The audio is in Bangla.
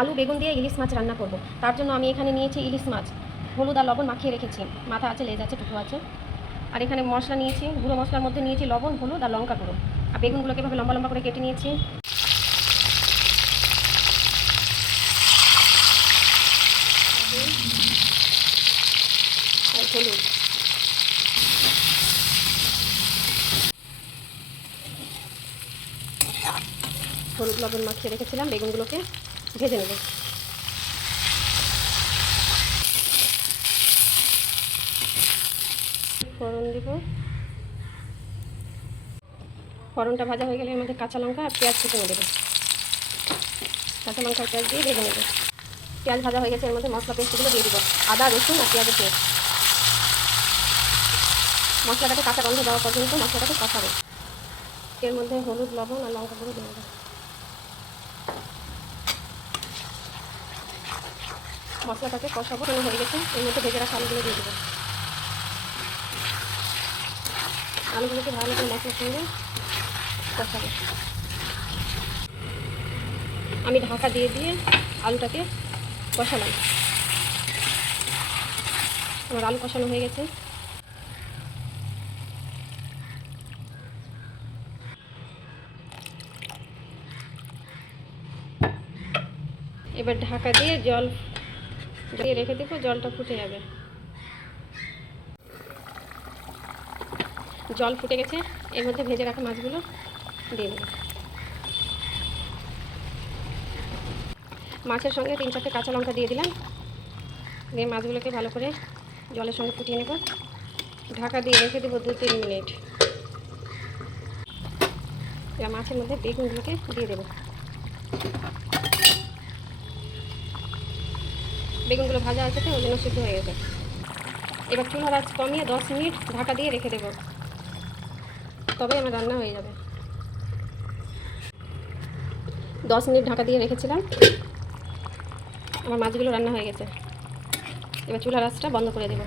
আলু, বেগুন দিয়ে ইলিশ মাছ রান্না করব। তার জন্য আমি এখানে নিয়েছি ইলিশ মাছ। হলুদ আর লবণ মাখিয়ে রেখেছি। মাথা আছে, লেজ আছে, টুকু আছে। আর এখানে মশলা নিয়েছি, গুঁড়ো মশলার মধ্যে নিয়েছি লবণ, হলুদ আর লঙ্কা গুঁড়ো। আর বেগুনগুলোকে এভাবে লম্বা লম্বা করে কেটে নিয়েছি। হলুদ। হলুদ, লবণ মাখিয়ে রেখেছিলাম বেগুনগুলোকে। ভেজে নেব। ফোড়ন দিব। ফোড়নটা ভাজা হয়ে গেলে এর মধ্যে কাঁচা লঙ্কা আর পেঁয়াজ কুচে দেবো। কাঁচা লঙ্কা পেঁয়াজ দিয়ে ভেজে নেব। পেঁয়াজ ভাজা হয়ে গেছে, এর মধ্যে মশলা পেস্টগুলো দিয়ে দিব। আদা, রসুন আর পেঁয়াজের পেস্ট। মশলাটাকে কাঁচা গন্ধ দেওয়া পর্যন্ত মশলাটাকে কষাবো। এর মধ্যে হলুদ, লবণ আর লঙ্কা গুঁড়ো দিয়ে দেবো। মশলাটাকে কষাবো কেন হয়ে গেছে। এর মধ্যে ভেজে রাখা আলুগুলো দিয়ে দেবো। আলুগুলোকে ভালো করে মশলার সঙ্গে কষাবো। আমি ঢাকা দিয়ে দিয়ে আলুটাকে কষালাম। আমার আলু কষানো হয়ে গেছে। এবার ঢাকা দিয়ে জল দিয়ে রেখে দেবো, জলটা ফুটে যাবে। জল ফুটে গেছে, এর মধ্যে ভেজে রাখা মাছগুলো দিয়ে দেবো। মাছের সঙ্গে তিন চারটে কাঁচা লঙ্কা দিয়ে দিলাম। দিয়ে মাছগুলোকে ভালো করে জলের সঙ্গে ফুটিয়ে নেব। ঢাকা দিয়ে রেখে দেবো দু তিন মিনিট। মাছের মধ্যে বেগুনগুলোকে দিয়ে দেবো। বেগুনগুলো ভাজা আছে তো ওই জন্য সিদ্ধ হয়ে গেছে। এবার চুলার আজ কমিয়ে দশ মিনিট ঢাকা দিয়ে রেখে দেব। তবে আমার রান্না হয়ে যাবে। দশ মিনিট ঢাকা দিয়ে রেখেছিলাম। আমার মাছগুলো রান্না হয়ে গেছে। এবার চুলার আঁচটা বন্ধ করে দেবো।